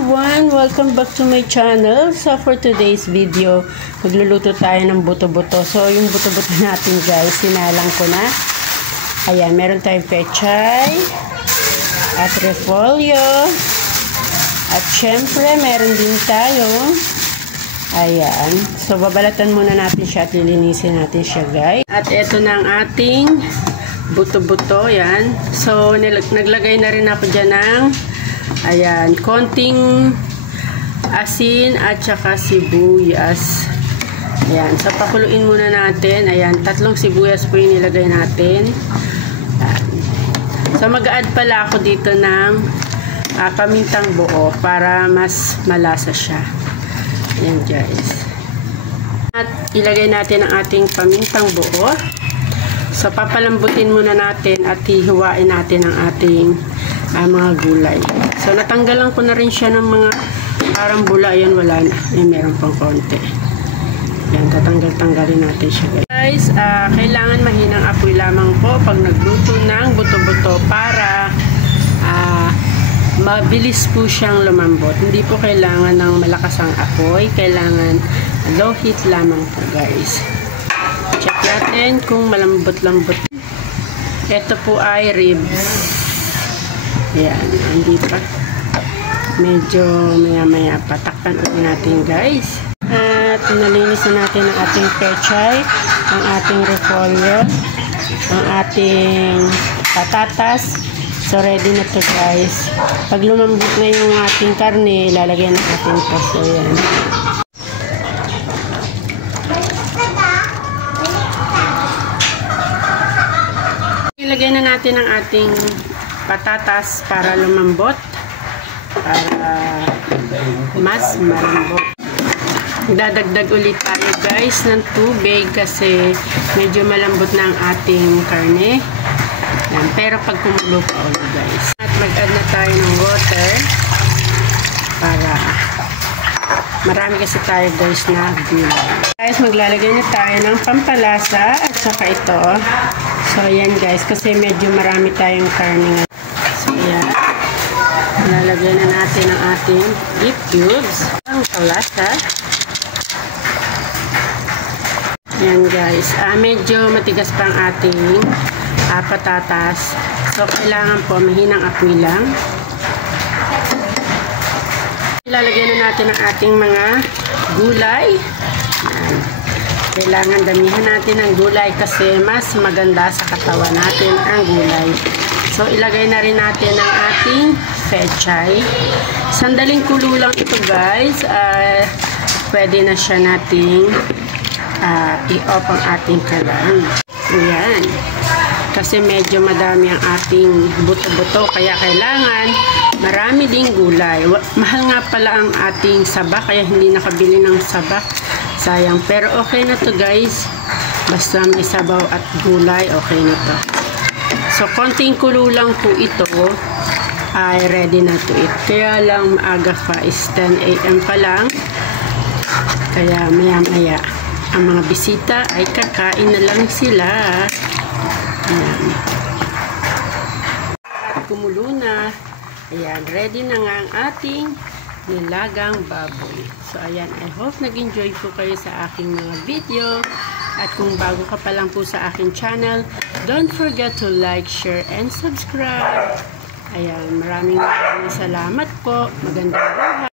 everyone! Welcome back to my channel. So for today's video, magluluto tayo ng buto-buto. So yung buto-buto natin guys, sinalang ko na. Ayan, meron tayong pechay at repolyo. At syempre, meron din tayo. Ayan. So babalatan muna natin siya at lilinisin natin siya guys. At ito na ang ating buto-buto. Yan. So naglagay na rin ako dyan ng ayan, konting asin at saka sibuyas. Ayan, so pakuluin muna natin. Ayan, 3 sibuyas po yung nilagay natin. Ayan. So mag-add pala ako dito ng pamintang buo para mas malasa siya. Ayan guys. At ilagay natin ang ating pamintang buo. So papalambutin muna natin at hihiwain natin ang ating mga gulay. So natanggalan ko na rin siya ng mga parang bula. Ayan, wala na. Meron pang konti. Ayan, tatanggal-tanggalin natin siya guys. Kailangan mahinang apoy lamang po pag nagluto ng buto-buto para mabilis po siyang lumambot. Hindi po kailangan ng malakas ang apoy. Kailangan low heat lamang po guys. Check natin kung malambot-lambot. Ito po ay ribs. Ayan, hindi pa. Medyo maya-maya patakpan ulit natin guys. At nalinis na natin ang ating pechay, ang ating repolyo, ang ating patatas. So ready na to guys. Pag lumambot na yung ating karne, ilalagay na natin ito. So yan. Ilagay na natin ang ating patatas para lumambot, para mas malambot. Dadagdag ulit tayo guys ng tubig kasi medyo malambot na ang ating karne. Yan. Pero pag kumulo pa ulit guys. At mag-add na tayo ng water para marami kasi tayo guys na gulay. Guys, maglalagay na tayo ng pampalasa at saka ito. So ayan guys, kasi medyo marami tayong karne. So ayan, lalagyan na natin ang ating beef cubes, ang palasa. Ayan guys, medyo matigas pa ang ating patatas. So kailangan po mahinang apoy lang. Ilalagay na natin ang ating mga gulay. Ayan. Kailangan damihan natin ang gulay kasi mas maganda sa katawan natin ang gulay. So, ilagay na rin natin ang ating pechay. Sandaling kulo lang ito guys. Pwede na siya nating i-off ang ating kalan. Ayan. Kasi medyo madami ang ating buto-buto. Kaya kailangan marami ding gulay. Mahal nga pala ang ating sabak. Kaya hindi nakabili ng sabak. Sayang. Pero okay na to guys. Basta may sabaw at gulay, okay na to. So, konting kulo lang po ito ay ready na to eat. Kaya lang maaga pa is 10 AM pa lang. Kaya maya-maya ang mga bisita ay kakain na lang sila. Ayan. At kumulo na. Ayan, ready na nga ang ating nilagang baboy. So, ayan, I hope nag-enjoy po kayo sa aking mga video. At kung bago ka pa lang po sa aking channel, don't forget to like, share, and subscribe. Ayan, maraming salamat po. Magandang buhay.